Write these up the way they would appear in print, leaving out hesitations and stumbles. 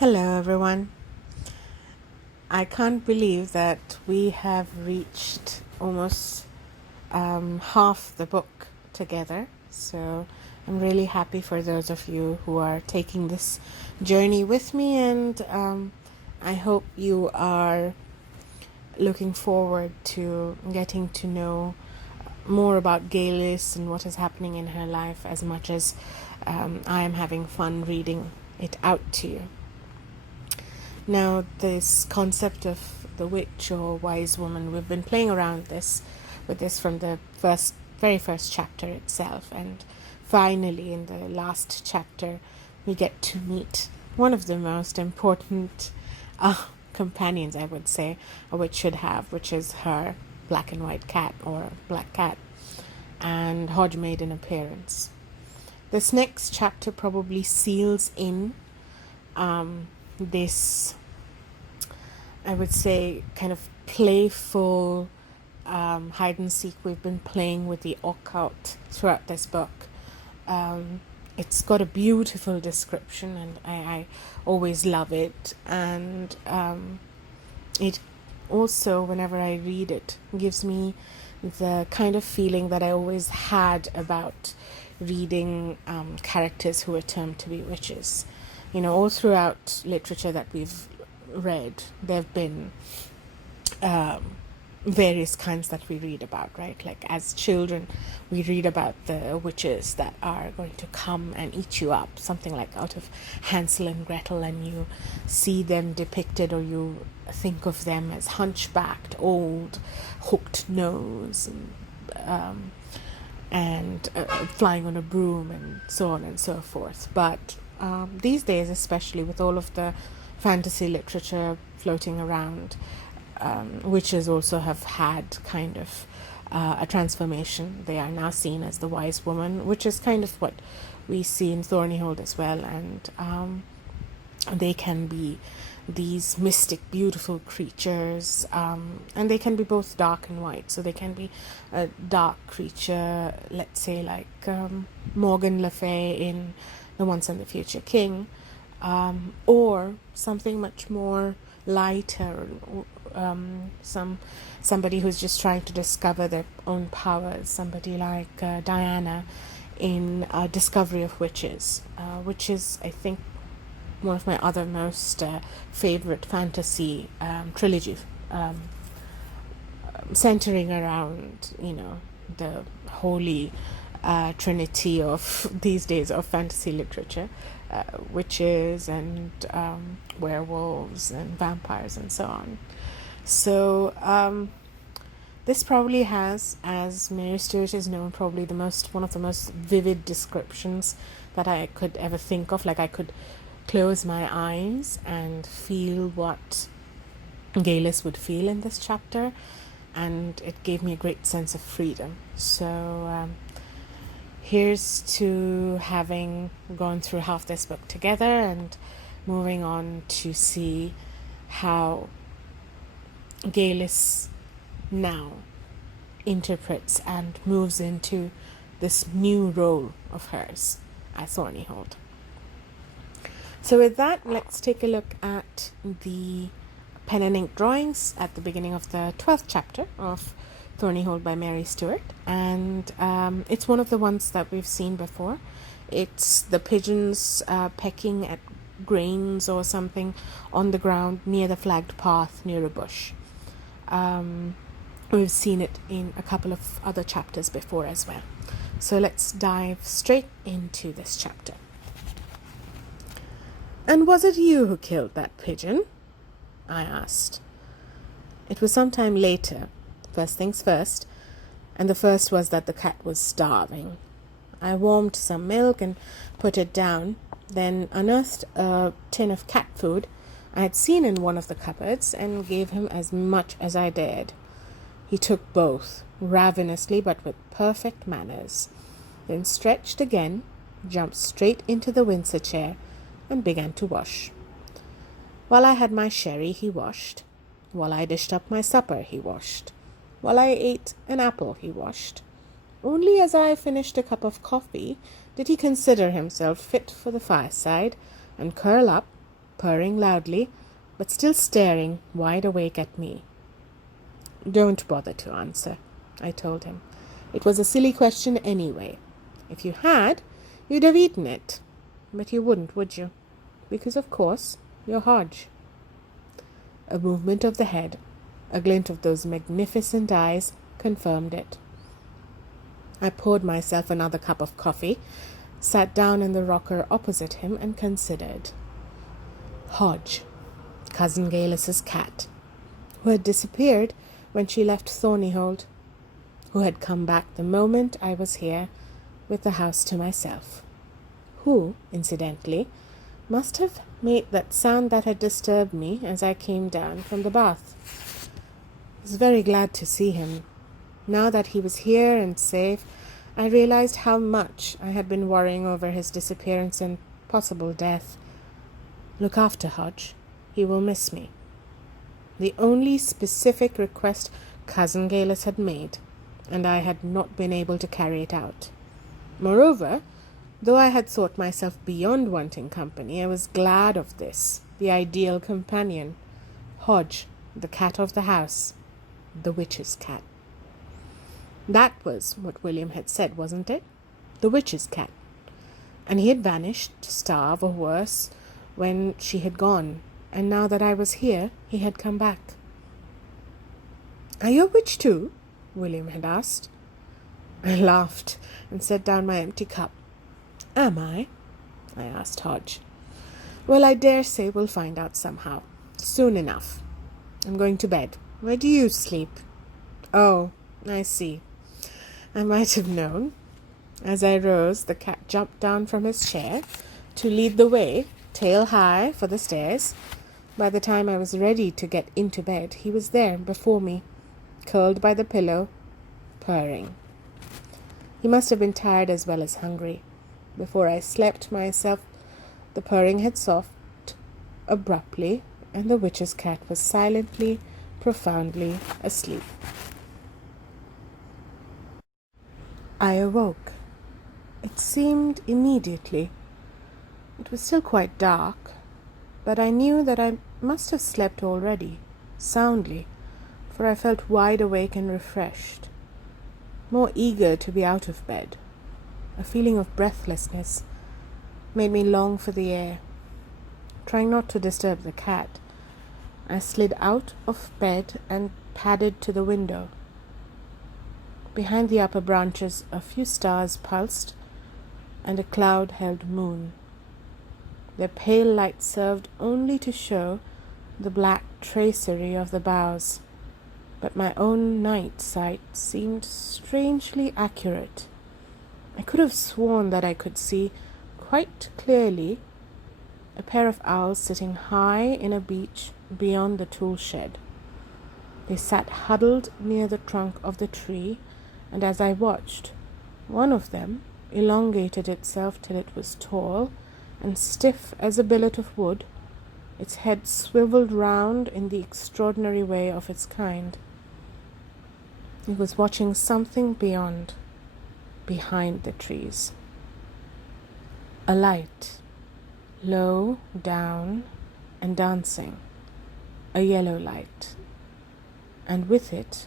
Hello, everyone. I can't believe that we have reached almost half the book together. So I'm really happy for those of you who are taking this journey with me, and I hope you are looking forward to getting to know more about Galis and what is happening in her life as much as I am having fun reading it out to you. Now, this concept of the witch or wise woman, we've been playing around with this from the very first chapter itself, and finally, in the last chapter, we get to meet one of the most important companions, I would say, a witch should have, which is her black and white cat, or black cat, and Hodge made an appearance. This next chapter probably seals in this, I would say, kind of playful hide and seek we've been playing with the occult throughout this book. It's got a beautiful description, and I always love it. And it also, whenever I read it, gives me the kind of feeling that I always had about reading characters who are termed to be witches. You know, all throughout literature that we've read, there have been various kinds that we read about, right? Like as children, we read about the witches that are going to come and eat you up, something like out of Hansel and Gretel, and you see them depicted, or you think of them as hunchbacked, old, hooked nose, and flying on a broom, and so on and so forth. But these days, especially with all of the fantasy literature floating around, witches also have had kind of a transformation. They are now seen as the wise woman, which is kind of what we see in Thornyhold as well. And they can be these mystic, beautiful creatures, and they can be both dark and white. So they can be a dark creature, let's say like Morgan Le Fay in The Once and the Future King, or something much more lighter, somebody who's just trying to discover their own powers, somebody like Diana in Discovery of Witches, which is, I think, one of my other most favorite fantasy trilogy, centering around, you know, the holy trinity of these days of fantasy literature, witches and werewolves and vampires and so on. So this probably has, as Mary Stewart is known, probably one of the most vivid descriptions that I could ever think of. Like I could close my eyes and feel what Galis would feel in this chapter, and it gave me a great sense of freedom. So here's to having gone through half this book together and moving on to see how Galis now interprets and moves into this new role of hers at Thornyhold. So with that, let's take a look at the pen and ink drawings at the beginning of the 12th chapter of Thornyhold by Mary Stewart, and it's one of the ones that we've seen before. It's the pigeons pecking at grains or something on the ground near the flagged path near a bush. We've seen it in a couple of other chapters before as well. So let's dive straight into this chapter. "And was it you who killed that pigeon?" I asked. It was some time later, first things first, and the first was that the cat was starving. I warmed some milk and put it down, then unearthed a tin of cat food I had seen in one of the cupboards and gave him as much as I dared. He took both, ravenously but with perfect manners, then stretched again, jumped straight into the Windsor chair, and began to wash. While I had my sherry, he washed. While I dished up my supper, he washed. While I ate an apple, he washed. Only as I finished a cup of coffee did he consider himself fit for the fireside and curl up, purring loudly, but still staring wide awake at me. "Don't bother to answer," I told him. "It was a silly question anyway. If you had, you'd have eaten it. But you wouldn't, would you? Because, of course, you're Hodge." A movement of the head, a glint of those magnificent eyes, confirmed it. I poured myself another cup of coffee, sat down in the rocker opposite him, and considered. Hodge, Cousin Gaelus's cat, who had disappeared when she left Thornyhold, who had come back the moment I was here with the house to myself, who, incidentally, must have made that sound that had disturbed me as I came down from the bath. I was very glad to see him. Now that he was here and safe, I realized how much I had been worrying over his disappearance and possible death. Look after Hodge. He will miss me. The only specific request Cousin Gaelus had made, and I had not been able to carry it out. Moreover, though I had thought myself beyond wanting company, I was glad of this, the ideal companion. Hodge, the cat of the house, the witch's cat. That was what William had said, wasn't it? The witch's cat. And he had vanished, to starve or worse, when she had gone, and now that I was here, he had come back. "Are you a witch too?" William had asked. I laughed and set down my empty cup. "Am I?" I asked Hodge. "Well, I dare say we'll find out somehow. Soon enough. I'm going to bed. Where do you sleep?" "Oh, I see. I might have known." As I rose, the cat jumped down from his chair to lead the way, tail high, for the stairs. By the time I was ready to get into bed, he was there before me, curled by the pillow, purring. He must have been tired as well as hungry. Before I slept myself, the purring had stopped abruptly, and the witch's cat was silently, profoundly asleep. I awoke. It seemed immediately. It was still quite dark, but I knew that I must have slept already, soundly, for I felt wide awake and refreshed, more eager to be out of bed. A feeling of breathlessness made me long for the air. Trying not to disturb the cat, I slid out of bed and padded to the window. Behind the upper branches, a few stars pulsed, and a cloud-held moon. Their pale light served only to show the black tracery of the boughs, but my own night sight seemed strangely accurate. I could have sworn that I could see quite clearly a pair of owls sitting high in a beech beyond the tool shed. They sat huddled near the trunk of the tree, and as I watched, one of them elongated itself till it was tall and stiff as a billet of wood, its head swiveled round in the extraordinary way of its kind. It was watching something beyond, behind the trees. A light, low down and dancing, a yellow light, and with it,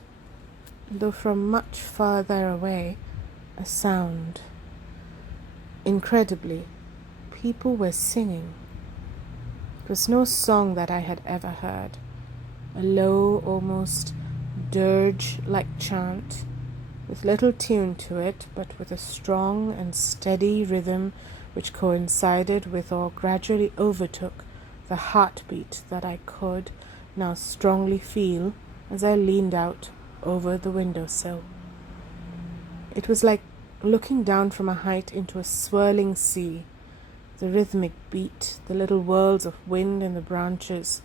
though from much farther away, a sound. Incredibly, people were singing. It was no song that I had ever heard, a low, almost dirge-like chant, with little tune to it, but with a strong and steady rhythm which coincided with or gradually overtook the heartbeat that I could now strongly feel as I leaned out over the windowsill. It was like looking down from a height into a swirling sea, the rhythmic beat, the little whirls of wind in the branches,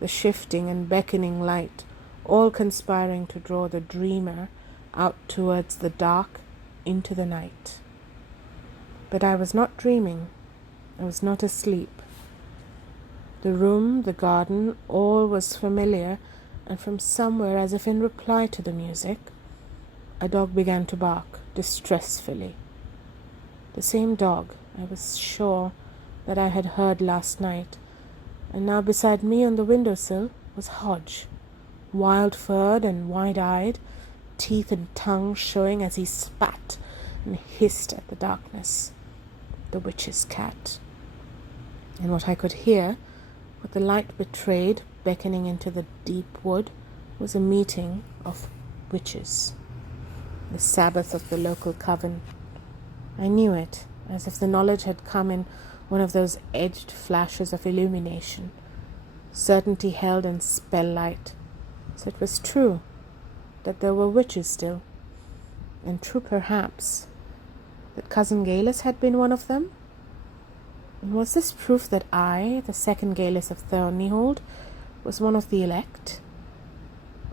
the shifting and beckoning light, all conspiring to draw the dreamer out towards the dark, into the night. But I was not dreaming. I was not asleep. The room, the garden, all was familiar, and from somewhere, as if in reply to the music, a dog began to bark distressfully. The same dog, I was sure, that I had heard last night, and now beside me on the windowsill was Hodge, wild-furred and wide-eyed, teeth and tongue showing as he spat and hissed at the darkness. The witch's cat. And what I could hear, what the light betrayed, beckoning into the deep wood, was a meeting of witches, the Sabbath of the local coven. I knew it, as if the knowledge had come in one of those edged flashes of illumination, certainty held in spell-light. So it was true that there were witches still, and true perhaps that Cousin Galis had been one of them. And was this proof that I, the second Galis of Thornyhold, was one of the elect?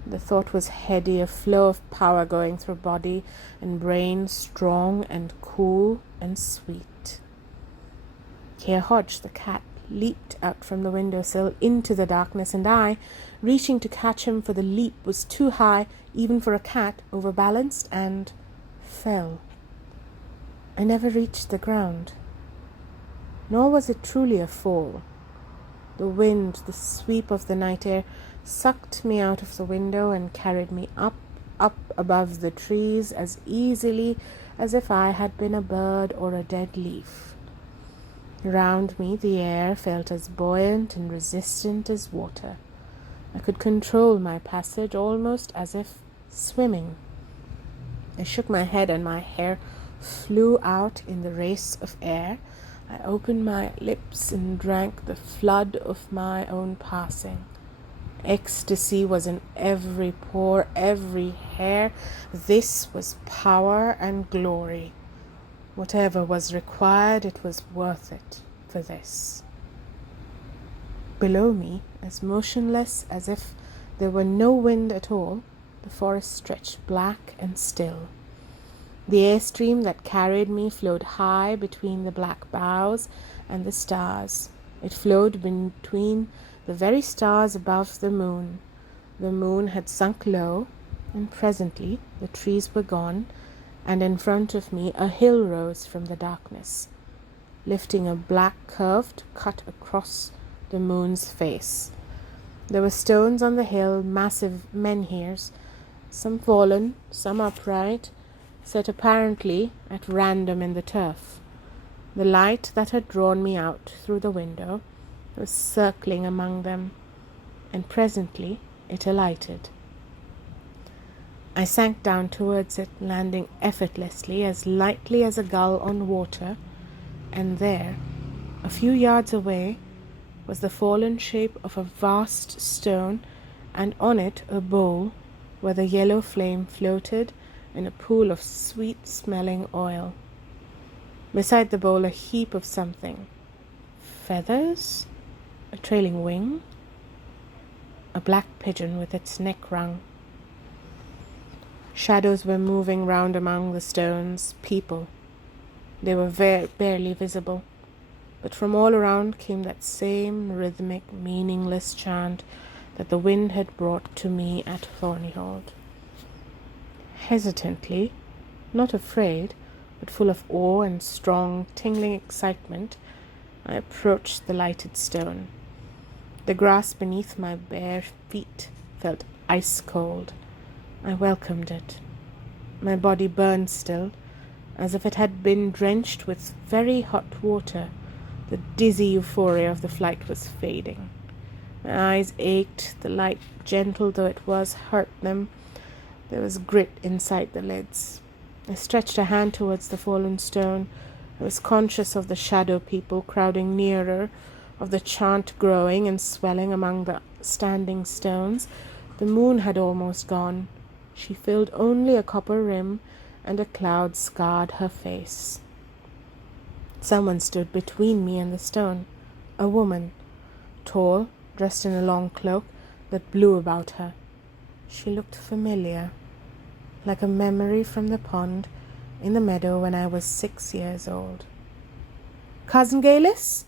The thought was heady, a flow of power going through body and brain, strong and cool and sweet. Here Hodge, the cat, leaped out from the windowsill into the darkness, and I, reaching to catch him, for the leap was too high even for a cat, overbalanced and fell. I never reached the ground, nor was it truly a fall. The wind, the sweep of the night air, sucked me out of the window and carried me up above the trees as easily as if I had been a bird or a dead leaf. Round me the air felt as buoyant and resistant as water. I could control my passage almost as if swimming. I shook my head and my hair flew out in the race of air. I opened my lips and drank the flood of my own passing. Ecstasy was in every pore, every hair. This was power and glory. Whatever was required, it was worth it for this. Below me, as motionless as if there were no wind at all, the forest stretched black and still. The airstream that carried me flowed high between the black boughs and the stars. It flowed between the very stars above the moon. The moon had sunk low, and presently the trees were gone, and in front of me a hill rose from the darkness, lifting a black curve to cut across the moon's face. There were stones on the hill, massive menhirs, some fallen, some upright, set apparently at random in the turf. The light that had drawn me out through the window was circling among them, and presently it alighted. I sank down towards it, landing effortlessly, as lightly as a gull on water, and there, a few yards away, was the fallen shape of a vast stone, and on it a bowl where the yellow flame floated in a pool of sweet-smelling oil. Beside the bowl a heap of something. Feathers? A trailing wing? A black pigeon with its neck wrung. Shadows were moving round among the stones. People. They were barely visible, but from all around came that same rhythmic, meaningless chant that the wind had brought to me at Thornyhold. Hesitantly, not afraid, but full of awe and strong, tingling excitement, I approached the lighted stone. The grass beneath my bare feet felt ice-cold. I welcomed it. My body burned still, as if it had been drenched with very hot water. The dizzy euphoria of the flight was fading. My eyes ached. The light, gentle though it was, hurt them. There was grit inside the lids. I stretched a hand towards the fallen stone. I was conscious of the shadow people crowding nearer, of the chant growing and swelling among the standing stones. The moon had almost gone. She filled only a copper rim, and a cloud scarred her face. Someone stood between me and the stone. A woman, tall, dressed in a long cloak that blew about her. She looked familiar, like a memory from the pond in the meadow when I was 6 years old. "Cousin Galis?"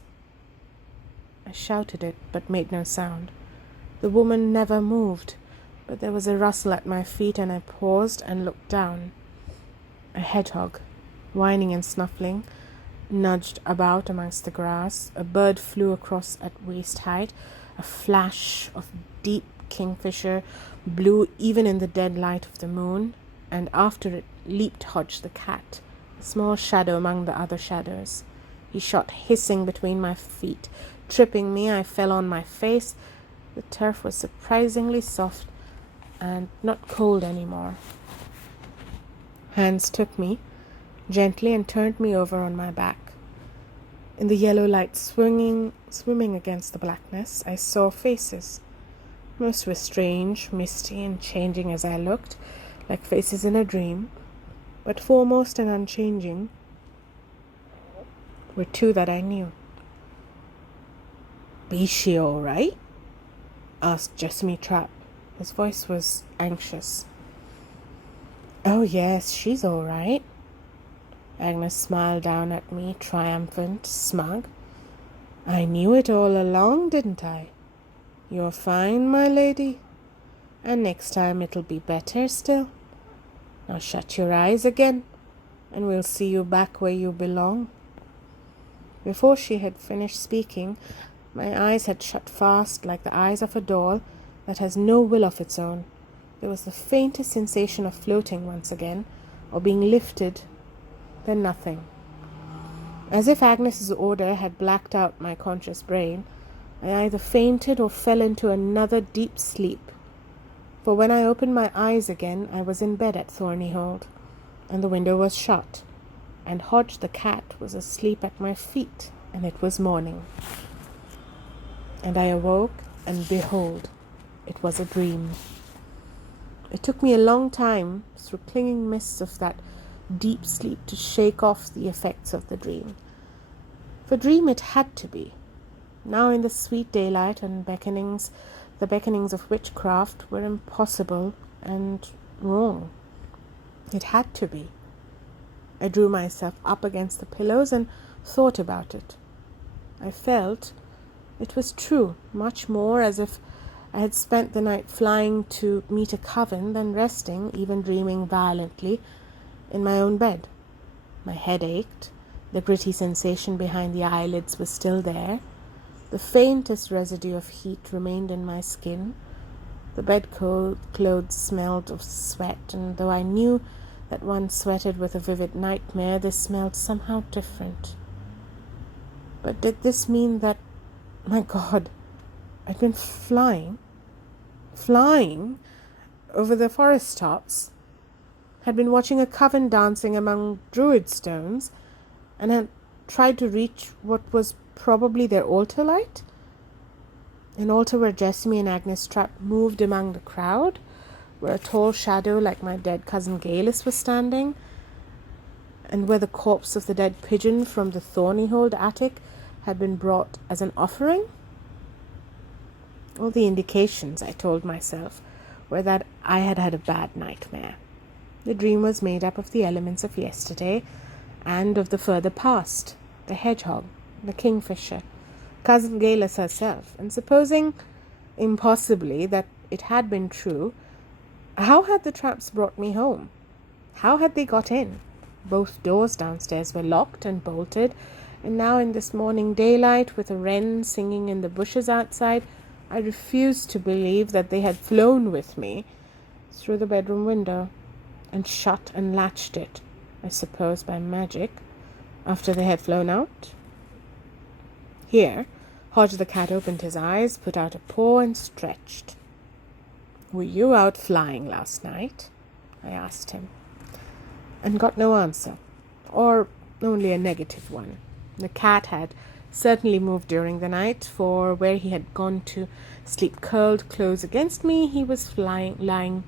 I shouted it, but made no sound. The woman never moved, but there was a rustle at my feet, and I paused and looked down. A hedgehog, whining and snuffling, nudged about amongst the grass. A bird flew across at waist height. A flash of deep kingfisher blew even in the dead light of the moon, and after it leaped Hodge the cat, a small shadow among the other shadows. He shot hissing between my feet. Tripping me, I fell on my face. The turf was surprisingly soft and not cold anymore. Hands took me gently and turned me over on my back. In the yellow light swimming against the blackness, I saw faces. Most were strange, misty, and changing as I looked, like faces in a dream, but foremost and unchanging were two that I knew. "Be she all right?" asked Jessamy Trapp. His voice was anxious. "Oh yes, she's all right." Agnes smiled down at me, triumphant, smug. "I knew it all along, didn't I? You're fine, my lady, and next time it'll be better still. Now shut your eyes again, and we'll see you back where you belong." Before she had finished speaking, my eyes had shut fast like the eyes of a doll that has no will of its own. There was the faintest sensation of floating once again, or being lifted, then nothing. As if Agnes's order had blacked out my conscious brain, I either fainted or fell into another deep sleep. For when I opened my eyes again, I was in bed at Thornyhold, and the window was shut, and Hodge the cat was asleep at my feet, and it was morning. And I awoke, and behold, it was a dream. It took me a long time, through clinging mists of that deep sleep, to shake off the effects of the dream. For dream it had to be. Now in the sweet daylight and the beckonings of witchcraft were impossible and wrong. It had to be. I drew myself up against the pillows and thought about it. I felt it was true, much more as if I had spent the night flying to meet a coven than resting, even dreaming violently, in my own bed. My head ached. The gritty sensation behind the eyelids was still there. The faintest residue of heat remained in my skin. The bedclothes smelled of sweat, and though I knew that one sweated with a vivid nightmare, they smelled somehow different. But did this mean that, my God, I'd been flying over the forest tops, had been watching a coven dancing among druid stones, and had tried to reach what was probably their altar light? An altar where Jessamy and Agnes Trapp moved among the crowd, where a tall shadow like my dead cousin Galis was standing, and where the corpse of the dead pigeon from the Thornyhold attic had been brought as an offering? All the indications, I told myself, were that I had had a bad nightmare. The dream was made up of the elements of yesterday and of the further past, the hedgehog, the kingfisher, cousin Galis herself, and supposing impossibly that it had been true, how had the Trapps brought me home? How had they got in? Both doors downstairs were locked and bolted, and now in this morning daylight, with a wren singing in the bushes outside, I refused to believe that they had flown with me through the bedroom window and shut and latched it, I suppose by magic, after they had flown out. Here, Hodge the cat opened his eyes, put out a paw, and stretched. "Were you out flying last night?" I asked him, and got no answer, or only a negative one. The cat had certainly moved during the night, for where he had gone to sleep curled close against me, he was lying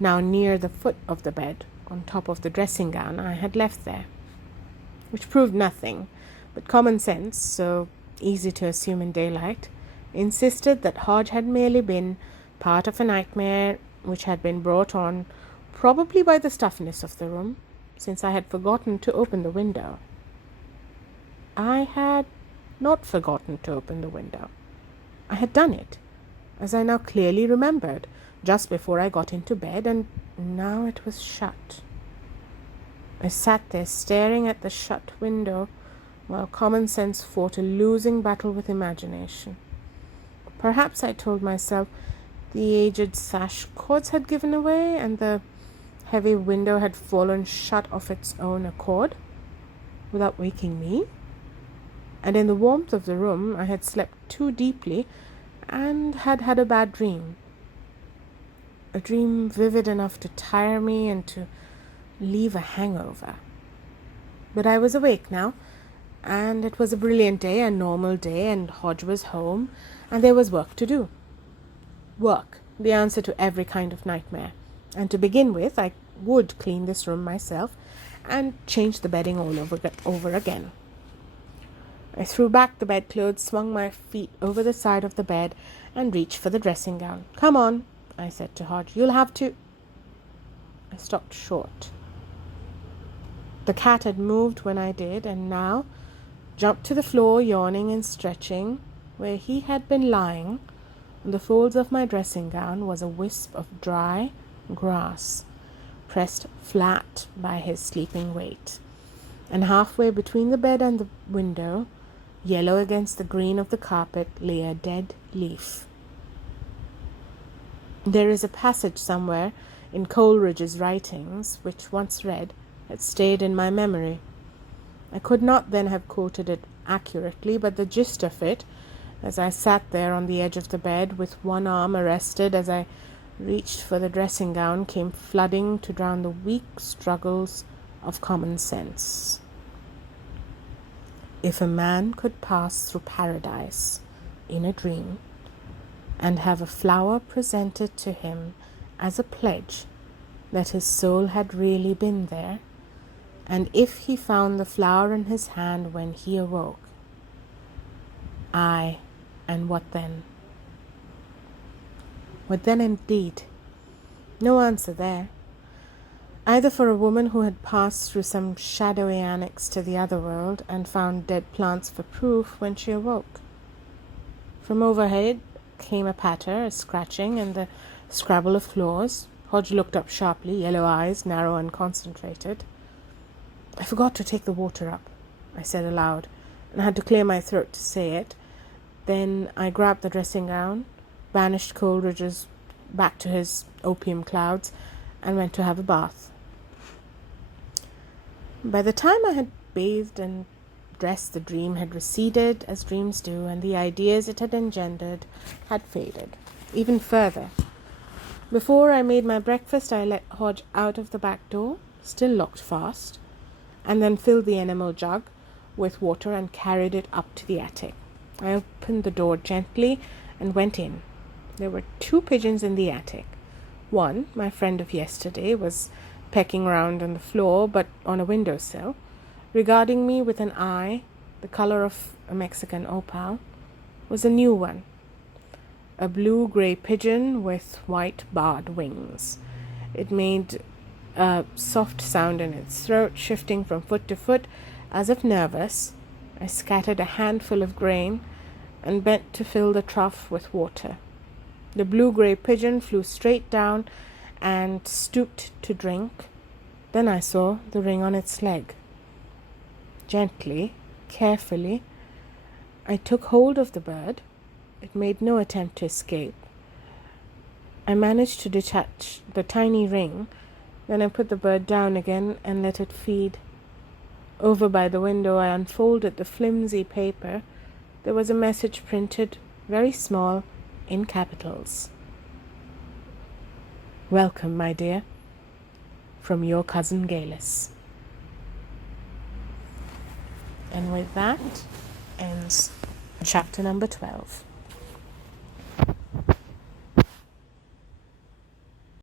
now near the foot of the bed, on top of the dressing gown I had left there, which proved nothing, but common sense, so easy to assume in daylight, insisted that Hodge had merely been part of a nightmare which had been brought on probably by the stuffiness of the room, since I had forgotten to open the window. I had not forgotten to open the window. I had done it, as I now clearly remembered, just before I got into bed, and now it was shut. I sat there staring at the shut window while common sense fought a losing battle with imagination. Perhaps, I told myself, the aged sash cords had given away and the heavy window had fallen shut of its own accord, without waking me. And in the warmth of the room I had slept too deeply and had had a bad dream. A dream vivid enough to tire me and to leave a hangover. But I was awake now, and it was a brilliant day, a normal day, and Hodge was home, and there was work to do. Work, the answer to every kind of nightmare. And to begin with, I would clean this room myself and change the bedding all over again. I threw back the bedclothes, swung my feet over the side of the bed, and reached for the dressing gown. "Come on," I said to Hodge. "You'll have to—" I stopped short. The cat had moved when I did, and now jumped to the floor, yawning and stretching. Where he had been lying, on the folds of my dressing gown, was a wisp of dry grass, pressed flat by his sleeping weight. And halfway between the bed and the window, yellow against the green of the carpet, lay a dead leaf. There is a passage somewhere in Coleridge's writings, which, once read, had stayed in my memory. I could not then have quoted it accurately, but the gist of it, as I sat there on the edge of the bed, with one arm arrested as I reached for the dressing gown, came flooding to drown the weak struggles of common sense. If a man could pass through paradise in a dream and have a flower presented to him as a pledge that his soul had really been there, and if he found the flower in his hand when he awoke, aye, and what then? What then indeed? No answer there, either for a woman who had passed through some shadowy annex to the other world and found dead plants for proof when she awoke. From overhead came a patter, a scratching, and the scrabble of claws. Hodge looked up sharply, yellow eyes, narrow and concentrated. "I forgot to take the water up," I said aloud, and I had to clear my throat to say it. Then I grabbed the dressing gown, banished Coleridge's back to his opium clouds, and went to have a bath. By the time I had bathed and dressed, the dream had receded, as dreams do, and the ideas it had engendered had faded. Even further. Before I made my breakfast, I let Hodge out of the back door, still locked fast, and then filled the enamel jug with water and carried it up to the attic. I opened the door gently and went in. There were 2 pigeons in the attic. One, my friend of yesterday, was pecking round on the floor, but on a windowsill, regarding me with an eye the color of a Mexican opal, was a new one, a blue-gray pigeon with white barred wings. It made a soft sound in its throat, shifting from foot to foot, as if nervous. I scattered a handful of grain and bent to fill the trough with water. The blue-gray pigeon flew straight down and stooped to drink. Then I saw the ring on its leg. Gently, carefully, I took hold of the bird. It made no attempt to escape. I managed to detach the tiny ring. Then I put the bird down again and let it feed. Over by the window, I unfolded the flimsy paper. There was a message printed, very small, in capitals. "Welcome, my dear, from your cousin Galis." And with that ends chapter number 12.